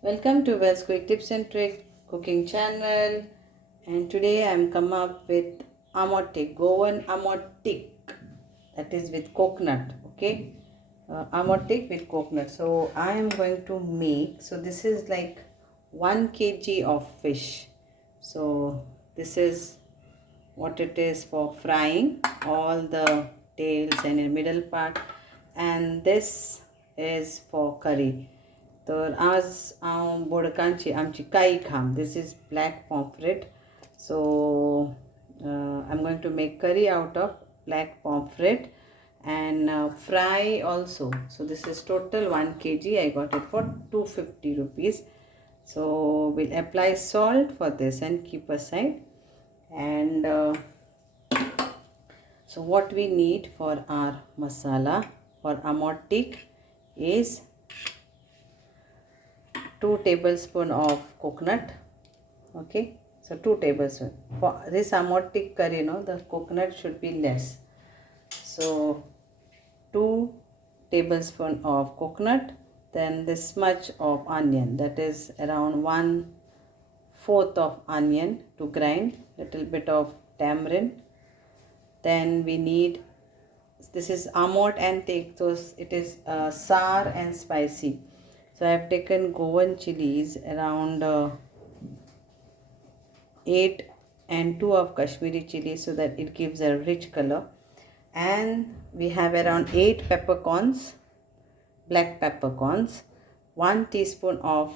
Welcome to Wells Quick Tips and Tricks cooking channel, and today I am come up with Amottik, Goan Amottik, that is with coconut. Okay, Amottik with coconut. So I am going to make, so this is like 1 kg of fish. So this is what it is for frying, all the tails and the middle part, and this is for curry. तर आज हांव बोडकांची आमची काई खाम. This is black pomfret. So I'm going to make curry out of black pomfret and fry also. So this is total 1 kg. I got it for 250 rupees. So we'll apply salt for this and keep aside. And so what we need for our masala for Amottik is 2 tablespoons of coconut. Okay, so 2 tablespoons for this Amottik curry. The coconut should be less, so 2 tablespoons of coconut. Then this much of onion, that is around 1/4 of onion to grind, little bit of tamarind. Then we need, this is Ambot and thick, so it is sour and spicy. So I have taken Goan chilies around 8 and 2 of Kashmiri chilies, so that it gives a rich color. And we have around 8 peppercorns, black peppercorns, 1 teaspoon of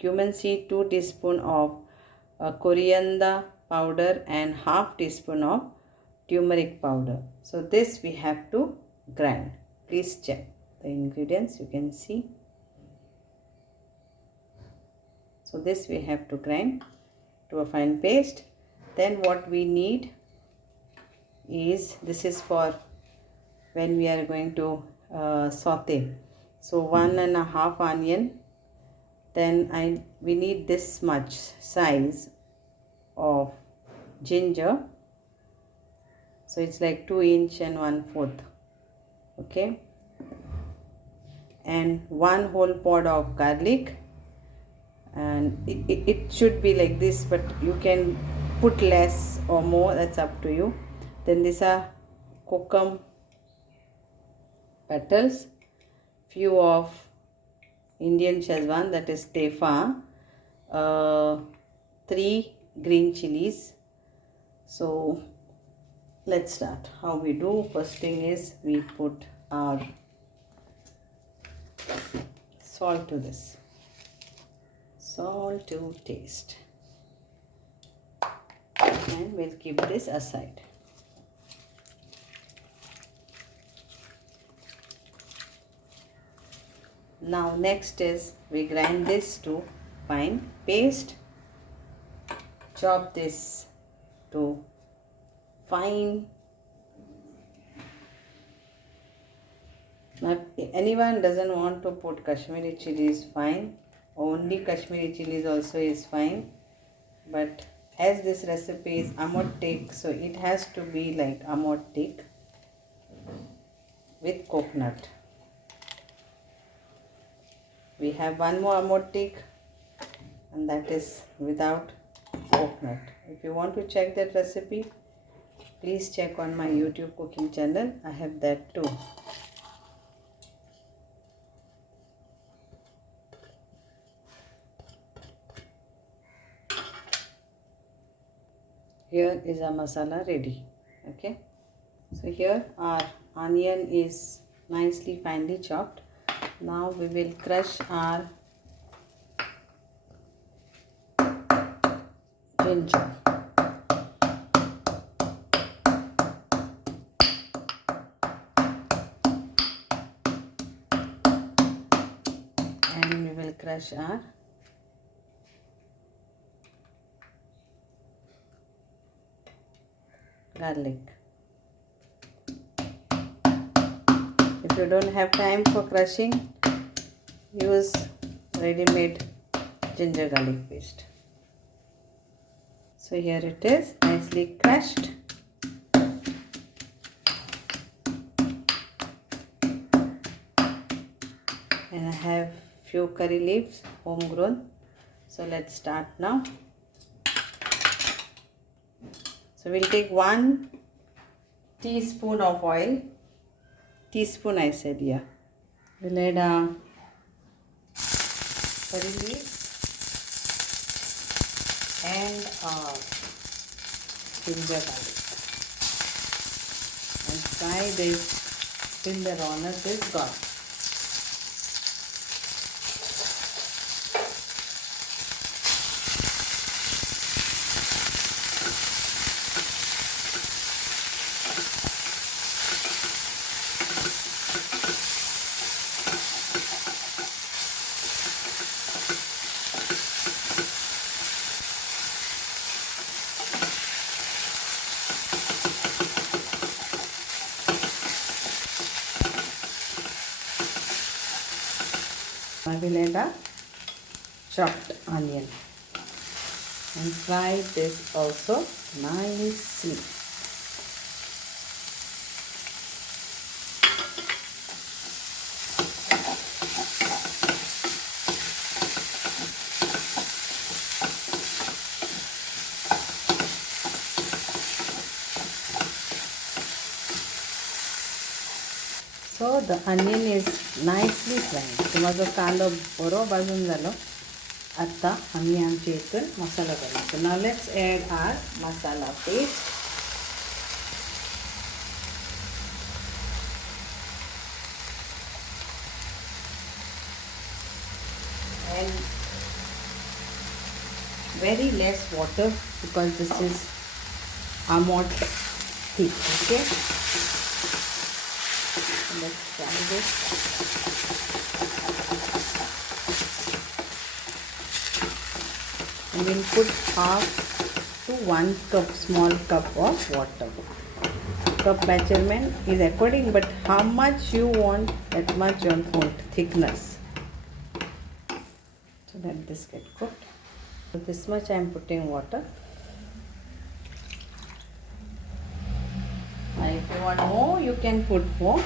cumin seed, 2 teaspoon of coriander powder, and 1/2 teaspoon of turmeric powder. So this we have to grind. Please check the ingredients, you can see. So this we have to grind to a fine paste. Then what we need is, this is for when we are going to saute. So 1.5 onion. Then we need this much size of ginger. So it's like 2 inch and 1/4. Okay. And 1 whole pod of garlic. And it should be like this, but you can put less or more, that's up to you. Then these are kokum petals, few of Indian Shezwan, that is tefa, 3 green chilies. So let's start. How we do? First thing is we put our salt to this. Salt to taste, and we'll keep this aside. Now next is we grind this to fine paste. Chop this to fine. Now if anyone doesn't want to put Kashmiri chilies, fine. Only Kashmiri chilies also is fine, but as this recipe is Amottik, so it has to be like Amottik with coconut. We have one more Amottik, and that is without coconut. If you want to check that recipe, please check on my YouTube cooking channel. I have that too. Here is our masala ready. Okay, so here our onion is nicely finely chopped. Now we will crush our ginger. And we will crush our garlic. If you don't have time for crushing, use ready-made ginger garlic paste. So here it is, nicely crushed. And I have few curry leaves. homegrown. So let's start now. So we'll take 1 teaspoon of oil. Teaspoon I said, yeah. We'll add curry leaves and ginger garlic. And fry this till the rawness is gone. I will add a chopped onion and fry this also nicely. So the onion is nicely fried. So माझो कांदो बरो भाजून जालो. आता आम्ही आमच्या इथून मसाला घालू. So now let's add our masala paste. And very less water because this is Amottik, okay? Let's try this. And we'll put half to 1 cup, small cup of water. Cup measurement is according, but how much you want, that much you want thickness. So that this get cooked. So this much I am putting water. And if you want more, you can put more.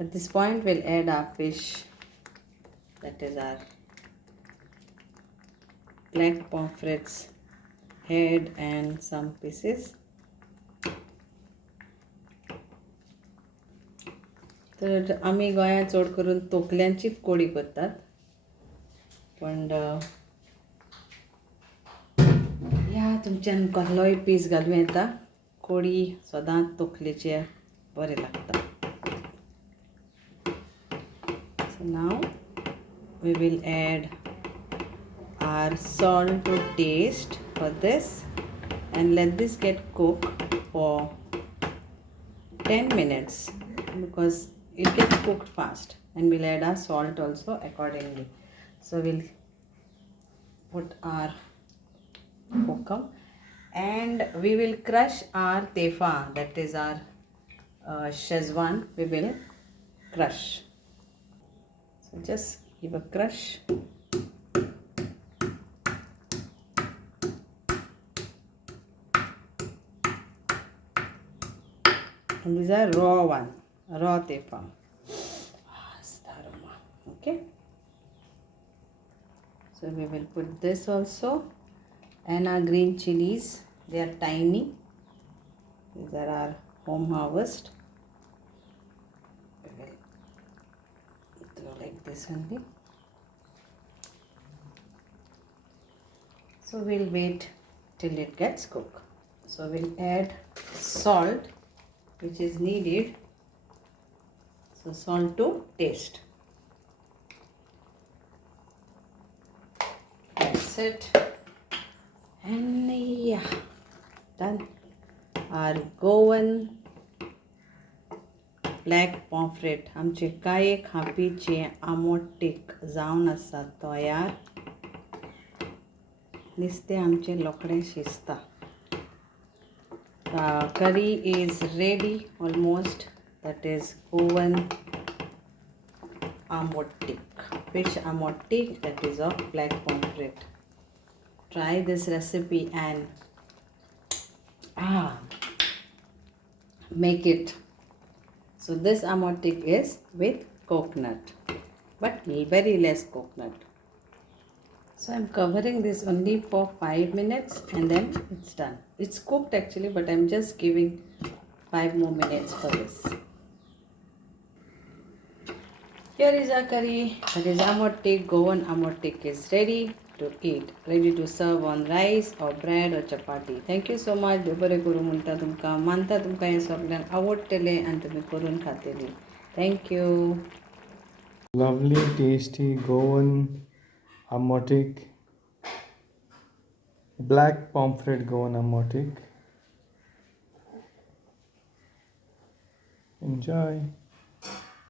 At this point, we'll add our fish, that is our black pomfret's head and some pieces. तर आम्ही गोंया चड करून तोकल्यांचीच कोडी करतात, पण ह्या तुमच्यान कसलोय पीस घालूं येता. कोडी सदांच तोकलेचे बरें लागता. So now we will add our salt to taste for this and let this get cooked for 10 minutes because it gets cooked fast, and we'll add our salt also accordingly. So we'll put our kokum and we will crush our tefa, that is our Szechuan, we will crush. So just give a crush. And these are raw one, raw tefa. It's the aroma. Okay. So we will put this also, and our green chilies. They are tiny. These are our home harvest. We will throw like this only. So we'll wait till it gets cooked. So we'll add salt, which is needed. So salt to taste. That's it. And yeah, done. Our Goan black pomfret आमचे काय खापीचे Amottik जावन आसा तयार. नुस्तें आमचे लोकडें शिजता. Curry is ready almost. that is Goan Ambottik. Fish Amottik, that is of black pomfret. Try this recipe and make it. So this Amottik is with coconut, but very less coconut. So I'm covering this only for 5 minutes and then it's done. It's cooked actually, but I'm just giving 5 more minutes for this. Here is our curry, that is Amottik. Goan Amottik is ready to eat, ready to serve on rice or bread or chapati. Thank you so much. बरे करून म्हणटा तुमकां मानता तुमकां हें सगळ्यांक आवडटलें आनी तुमी करून खातली. Thank you. Lovely, tasty Goan Amottik, black pomfret Goan Amottik. Enjoy.